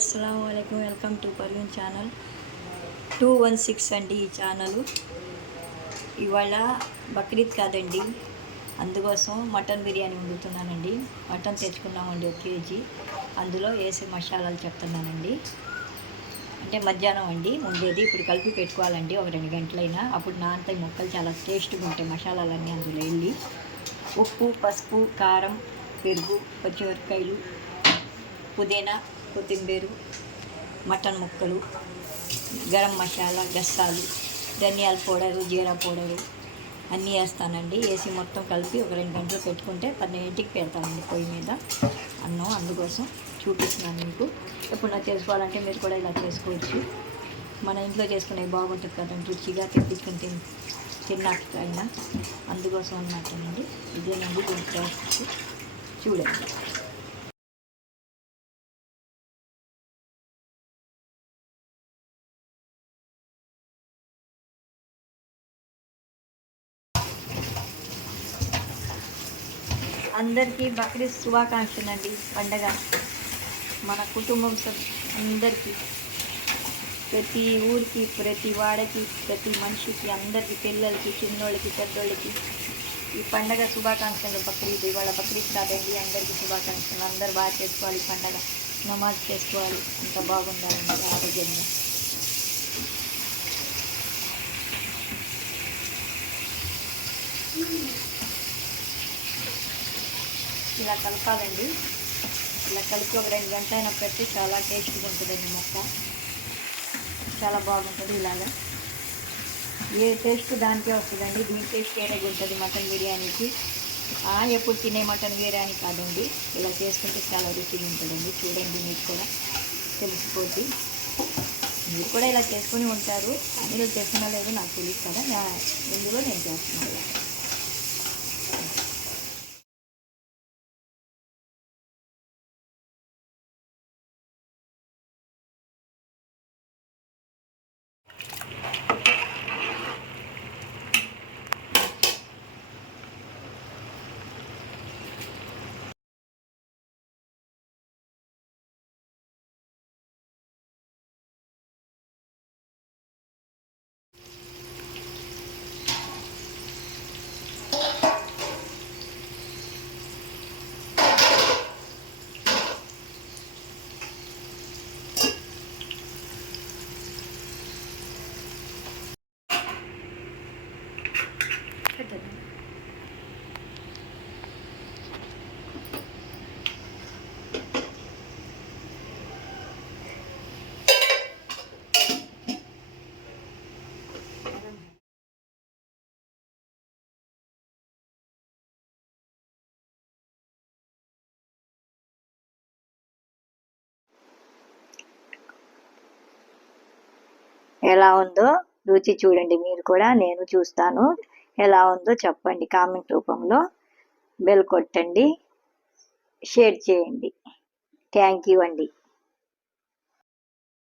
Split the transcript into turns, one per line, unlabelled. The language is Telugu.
అస్సలం అయికం వెల్కమ్ టు పర్యూన్ ఛానల్ టూ వన్ సిక్స్ అండి ఈ ఛానల్ ఇవాళ బక్రీద్ కాదండి. అందుకోసం మటన్ బిర్యానీ వండుతున్నానండి. మటన్ తెచ్చుకున్నామండి ఒక కేజీ. అందులో వేసే మసాలాలు చెప్తున్నానండి. అంటే మధ్యాహ్నం అండి ఉండేది. ఇప్పుడు కలిపి పెట్టుకోవాలండి ఒక రెండు గంటలైనా. అప్పుడు నాంతాయి మొక్కలు చాలా టేస్ట్గా ఉంటాయి మసాలాలన్నీ అందులో వెళ్ళి. ఉప్పు పసుపు కారం పెరుగు పచ్చిమిరపకాయలు పుదీనా కొత్తిమీర మటన్ ముక్కలు గరం మసాలా గస్సాలు ధనియాల పౌడరు జీరా పౌడరు అన్నీ వేస్తానండి. వేసి మొత్తం కలిపి ఒక రెండు గంటలు పెట్టుకుంటే పన్నెండింటికి పెడతానండి పొయ్యి మీద అన్నం. అందుకోసం చూపిస్తున్నాను మీకు. ఎప్పుడు నాకు చేసుకోవాలంటే మీరు కూడా ఇలా చేసుకోవచ్చు. మన ఇంట్లో చేసుకునేవి బాగుంటుంది కదండి రుచిగా తెప్పించుకుని తిన్ తిన్నాకైనా అందుకోసం అన్నట్టండి ఇదేనండి దీని ప్రాసెస్. చూడండి. అందరికీ బక్రీద్ శుభాకాంక్షలు అండి పండగ. మన కుటుంబం అందరికీ ప్రతి ఊరికి ప్రతి వాడకి ప్రతి మనిషికి అందరికీ పిల్లలకి చిన్నోళ్ళకి పెద్దోళ్ళకి ఈ పండగ శుభాకాంక్షలు. బక్రీద్ ఇవాళ బక్రీద్ కాదండి అందరికీ శుభాకాంక్షలు. అందరు బాగా చేసుకోవాలి పండగ. నమాజ్ చేసుకోవాలి. అంత బాగుండాలండి ఆరోగ్యంగా. Hmm. ఇలా కలపాలండి. ఇలా కలిపి ఒక రెండు గంటలైనా పెట్టి చాలా టేస్ట్గా ఉంటుందండి మొక్క. చాలా బాగుంటుంది ఇలాగా. ఏ టేస్ట్ దానికే వస్తుందండి. దీని టేస్ట్ వేరేగా ఉంటుంది మటన్ బిర్యానీకి? ఎప్పుడు తినే మటన్ బిర్యానీ కాదండి. ఇలా చేసుకుంటే చాలా రుచిగా ఉంటుందండి. చూడండి మీకు కూడా తెలిసిపోద్ది. మీరు కూడా ఇలా చేసుకుని ఉంటారు. మీరు చేస్తున్నా లేదు నాకు తెలియదు కదా. నా ఇందులో నేను చేస్తున్నాను. ఇలా. ఎలా ఉందో రుచి చూడండి మీరు కూడా నేను చూస్తాను ఎలా ఉందో చెప్పండి కామెంట్ రూపంలో. బెల్ కొట్టండి. షేర్ చేయండి. థ్యాంక్ యూ అండి.